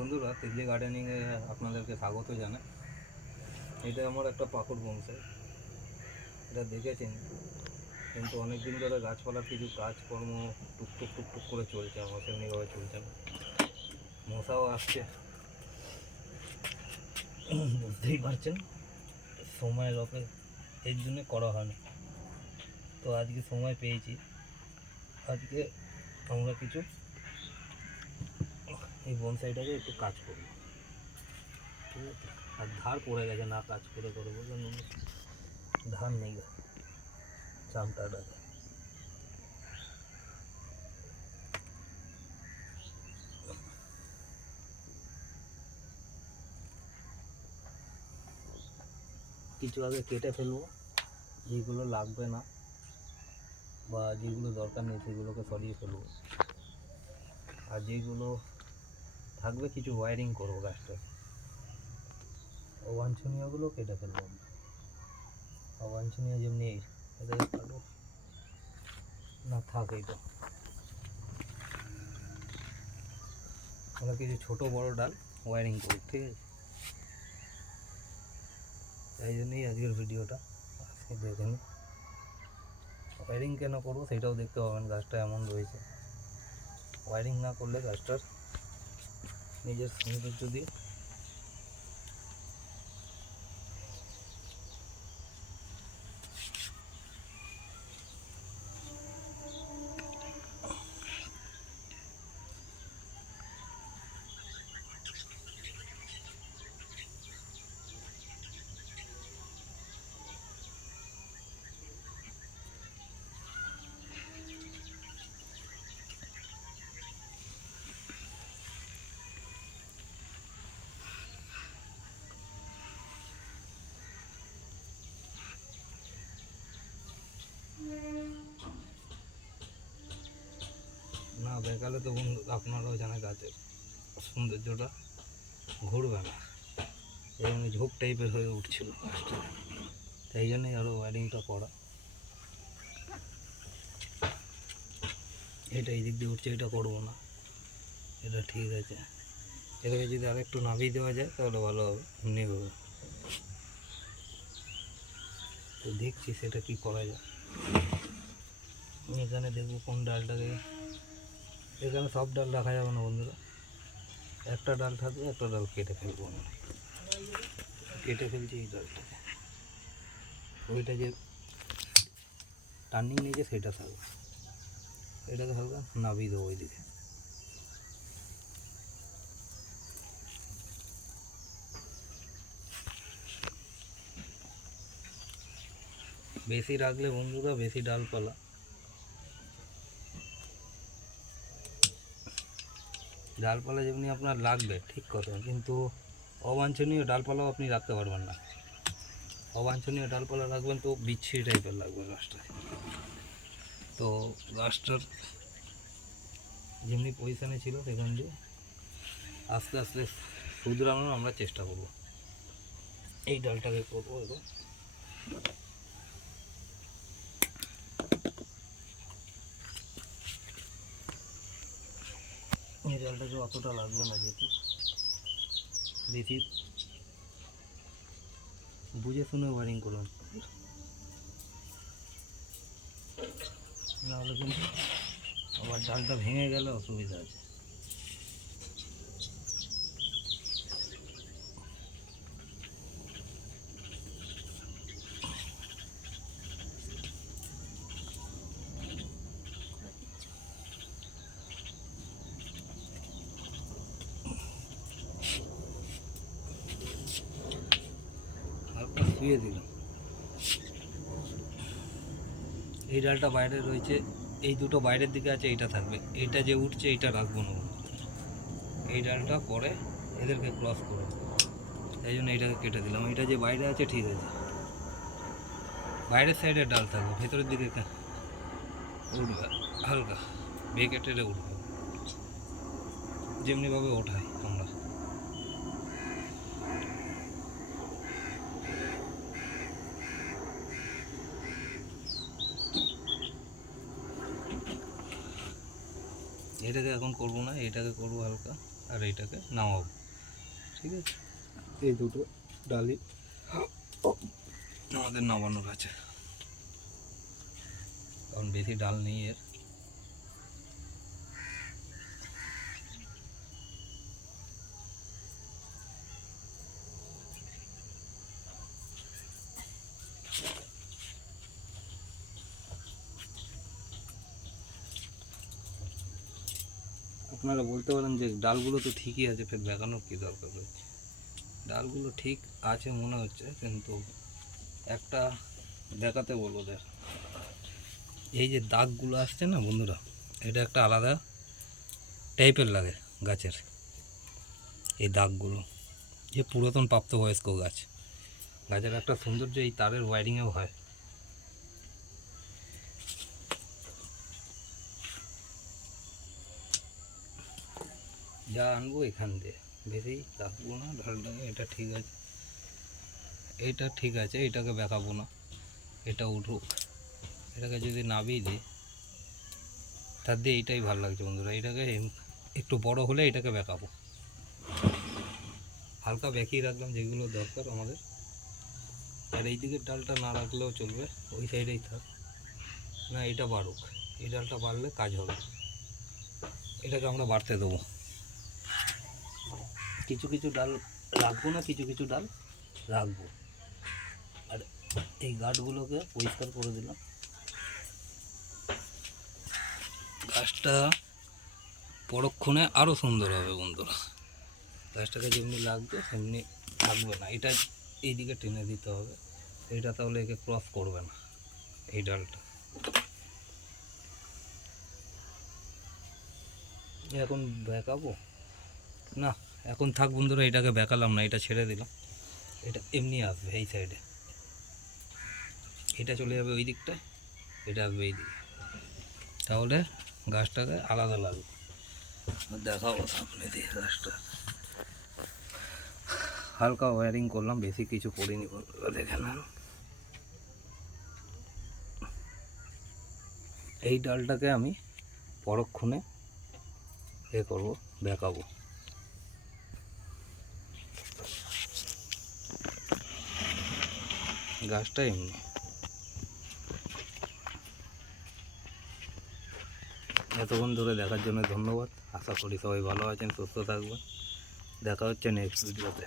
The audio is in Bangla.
বন্ধুরা, তিতলি গার্ডেনিংয়ে আপনাদেরকে স্বাগত জানাই। এটা আমার একটা পাকুড় বংশাই, এটা দেখেছেন, কিন্তু অনেক দিন ধরে গাছপালার কিছু কাজকর্ম টুকটুক টুকটুক করে চলছে, আমার সেমনিভাবে চলছে না। মশাও আসছে, বুঝতেই পারছেন, সময়ের এর জন্যে করা হয় না। তো আজকে সময় পেয়েছি, আজকে আমরা কিছু এই বনসাইটাকে একটু কাজ করব, ঠিক আছে। আর ধার পড়ে গেছে, না কাজ করে করে বললেন ধার নেই চামটাটাকে। কিছু আগে কেটে ফেলবো, যেগুলো লাগবে না বা যেগুলো দরকার নেই সেগুলোকে সরিয়ে ফেলবো, আর যেগুলো থাকবে কিছু ওয়্যারিং করবো গাছটা। অবাঞ্ছনীয়গুলো কেটে ফেলবো, অবাঞ্ছনীয় যেমনি এটাকে কাটো না থাক। এইটা আমরা কিছু ছোটো বড়ো ডাল ওয়্যারিং করি, ঠিক আছে। তাই জন্যই আজকের ভিডিওটা দেখেন। ওয়্যারিং কেন করবো সেটাও দেখতে পাবেন, গাছটা এমন রয়েছে। ওয়্যারিং না করলে গাছটার নিজের সৌন্দর্য দিয়ে না দেখালে তো বন্ধু আপনারাও জানে গাছের সৌন্দর্যটা ঘুরবে না, এবং ঝোপ টাইপের হয়ে উঠছিল গাছটা। তাই জন্যই আরও ওয়্যারিংটা করা। এটা এই দিক দিয়ে উঠছে, এটা করবো না, এটা ঠিক আছে। এটাকে যদি আরেকটু নামিয়ে দেওয়া যায় তাহলে ভালো হবে, এমনি হবে। তো দেখছি সেটা কি করা যায়। এখানে দেখবো কোন ডালটাকে, এখানে সব ডাল রাখা যাবে না বন্ধুরা, একটা ডাল থাকবে, একটা ডাল কেটে ফেলবো আমরা। কেটে ফেলছি এই ডালটাকে, ওইটা যে টার্নিং নিয়েছে সেটা থাকবে, এটাকে হালকা নামিয়ে দেবো ওইদিকে। বেশি রাখলে বন্ধুরা বেশি ডালপালা, ডালপালা যেমনি আপনার লাগবে ঠিক কথা, কিন্তু অবাঞ্ছনীয় ডালপালাও আপনি রাখতে পারবেন না। অবাঞ্ছনীয় ডালপালা রাখবেন তো বিচ্ছিরি টাইপের লাগবে গাছটা। তো গাছটার যেমনি পজিশানে ছিল সেখান দিয়ে আস্তে আস্তে শুধরানোর আমরা চেষ্টা করব। এই ডালটাকে করবো এখন, এই ডালটাকে অতটা লাগবে না, যেহেতু বেশি বুঝে শুনে ওয়ারিং করুন, নাহলে কিন্তু আবার ডালটা ভেঙে গেলে অসুবিধা আছে। হালকা শুয়ে দিলাম, এই ডালটা বাইরে রয়েছে, এই দুটো বাইরের দিকে আছে, এইটা থাকবে, এইটা যে উঠছে এইটা রাখবো না, এই ডালটা পরে এদেরকে ক্রস করো, এই জন্য এইটাকে কেটে দিলাম। এইটা যে বাইরে আছে ঠিক আছে, বাইরের সাইডের ডাল থাকবে, ভেতরের দিকে উঠবে, হালকা বেঁকে টেরে উঠবে, যেমনিভাবে ওঠাই আমরা। এটাকে এখন করবো না, এটাকে করবো হালকা আর এইটাকে নামাবো। ঠিক আছে, এই দুটো ডালই আমাদের নামানোর আছে, কারণ বেশি ডাল নেই এর। আপনারা বলতে পারেন যে ডালগুলো তো ঠিকই আছে, ফের বেঁকানোর কী দরকার রয়েছে। ডালগুলো ঠিক আছে মনে হচ্ছে, কিন্তু একটা দেখাতে বলবো। দেখ, এই যে দাগগুলো আসছে না বন্ধুরা, এটা একটা আলাদা টাইপের লাগে গাছের। এই দাগগুলো যে পুরাতন প্রাপ্তবয়স্ক গাছের একটা সৌন্দর্য এই তারের ওয়ারিংয়েও হয়। যা আনবো এখান দিয়ে, বেশি রাখবো না ডালটাকে। এটা ঠিক আছে, এইটা ঠিক আছে, এটাকে বেঁকাবো না, এটা উঠুক। এটাকে যদি নাবিয়ে দিই, তার দিয়ে এইটাই ভালো লাগছে বন্ধুরা। এটাকে একটু বড় হলে এটাকে বেঁকাবো, হালকা বেঁকিয়ে রাখলাম যেগুলো দরকার আমাদের। আর এই দিকের ডালটা না রাখলেও চলবে, ওই সাইডেই থাক না, এটা বাড়ুক। এই ডালটা বাড়লে কাজ হবে, এটাকে আমরা বাড়তে দেবো। কিছু কিছু ডাল রাখবো না, কিছু কিছু ডাল রাখবো। আর এই গাঁটগুলোকে পরিষ্কার করে দিলাম। গাছটা পরক্ষণে আরও সুন্দর হবে বন্ধুরা। গাছটাকে যেমনি লাগবে সেমনি থাকবে না, এটা এই দিকে টেনে দিতে হবে। এটা তাহলে একে ক্রস করবে না এই ডালটা। এখন বেঁকাবো না, এখন থাক বন্ধুরা, এটাকে বেঁকালাম না, এটা ছেড়ে দিলাম। এটা এমনি আসবে এই সাইডে, এটা চলে যাবে ওই দিকটায়, এটা আসবে এই দিকে, তাহলে গাছটাকে আলাদা লাগবে। দেখাবো সামনে দিয়ে গাছটা। হালকা ওয়্যারিং করলাম, বেশি কিছু করিনি বন্ধুরা, দেখে না। এই ডালটাকে আমি পরক্ষণে করবো, বেঁকাবো। গাছটা এমনি। এতক্ষণ ধরে দেখার জন্য ধন্যবাদ। আশা করি সবাই ভালো আছেন, সুস্থ থাকবেন। দেখা হচ্ছে নেক্সট ভিডিওতে।